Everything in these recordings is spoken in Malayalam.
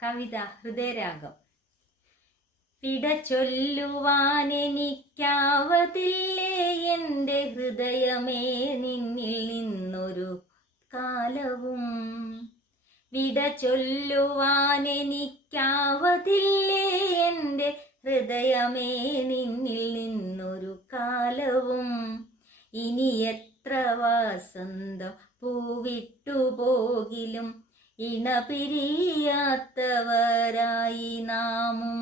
കവിത ഹൃദയരാഗം. വിട ചൊല്ലുവാനെനിക്കാവതില്ലേ എൻ്റെ ഹൃദയമേ നിന്നിൽ നിന്നൊരു കാലവും. വിട ചൊല്ലുവാനെനിക്കാവതില്ലേ എൻ്റെ ഹൃദയമേ നിന്നിൽ നിന്നൊരു കാലവും. ഇനി എത്ര വാസന്തം പൂവിട്ടുപോകിലും ഇണപിരിയാത്തവരായി നാമും.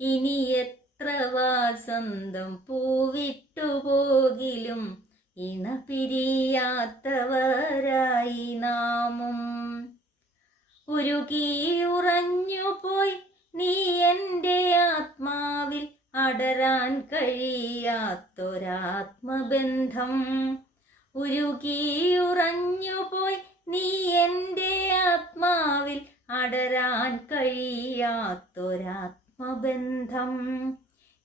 ഇനി എത്ര വാസന്തം പൂവിട്ടുപോകിലും ഇണപിരിയാത്തവരായി നാമും. ഉരുകി ഉറഞ്ഞുപോയി നീ എൻ്റെ ആത്മാവിൽ അടരാൻ കഴിയാത്തൊരാത്മബന്ധം. ഉരുകി ഉറഞ്ഞുപോയി നീ എൻ്റെ ആത്മാവിൽ അടരാൻ കഴിയാത്തൊരാത്മബന്ധം.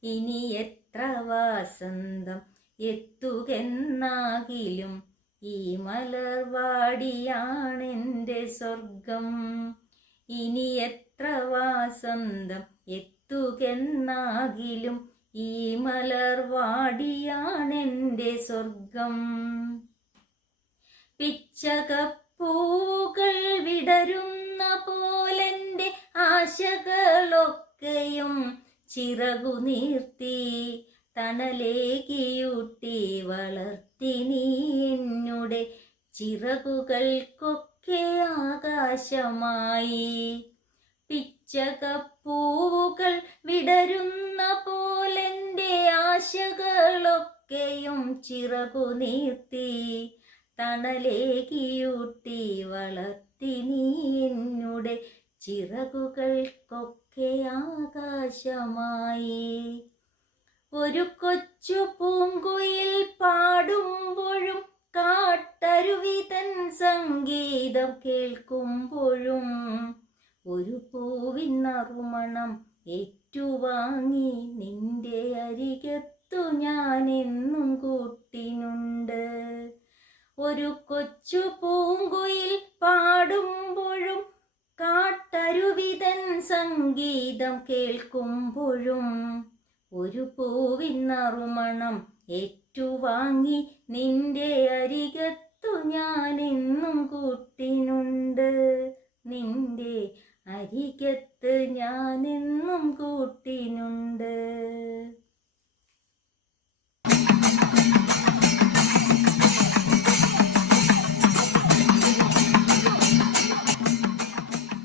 ഇനി എത്ര വാസന്തം എത്തുകെന്നാകിലും ഈ മലർവാടിയാണെൻ്റെ സ്വർഗം. ഇനി എത്ര വാസന്തം എത്തുകെന്നാകിലും ഈ മലർവാടിയാണെൻ്റെ സ്വർഗം. പിച്ചകപ്പൂകൾ വിടരുന്ന പോലെൻ്റെ ആശകളൊക്കെയും ചിറകു നീർത്തി തണലേകിയൂട്ടി വളർത്തി നീ എന്നുടെ ചിറകുകൾക്കൊക്കെ ആകാശമായി. പിച്ചകപ്പൂവുകൾ വിടരുന്ന പോലെൻ്റെ ആശകളൊക്കെയും ചിറകു നീർത്തി തണലേകിയൂട്ടി വളർത്തി നീ എന്നുടെ ചിറകുകൾക്കൊക്കെ ആകാശമായി. ഒരു കൊച്ചു പൂങ്കുയിൽ പാടുമ്പോഴും കാട്ടരുവിതൻ സംഗീതം കേൾക്കുമ്പോഴും ഒരു പൂവിൻ നറുമണം ഏറ്റുവാങ്ങി നിന്റെ അരികത്തു ഞാൻ എന്നും കൂട്ടിനുണ്ട്. ഒരു കൊച്ചു പൂങ്കുയിൽ പാടുമ്പോഴും കാട്ടരുവിതൻ സംഗീതം കേൾക്കുമ്പോഴും ഒരു പൂവിൻ നറുമണം ഏറ്റുവാങ്ങി നിന്റെ അരികത്തു ഞാൻ എന്നും കൂട്ടിനുണ്ട്. നിന്റെ അരികത്ത് ഞാൻ എന്നും കൂട്ടിനുണ്ട്.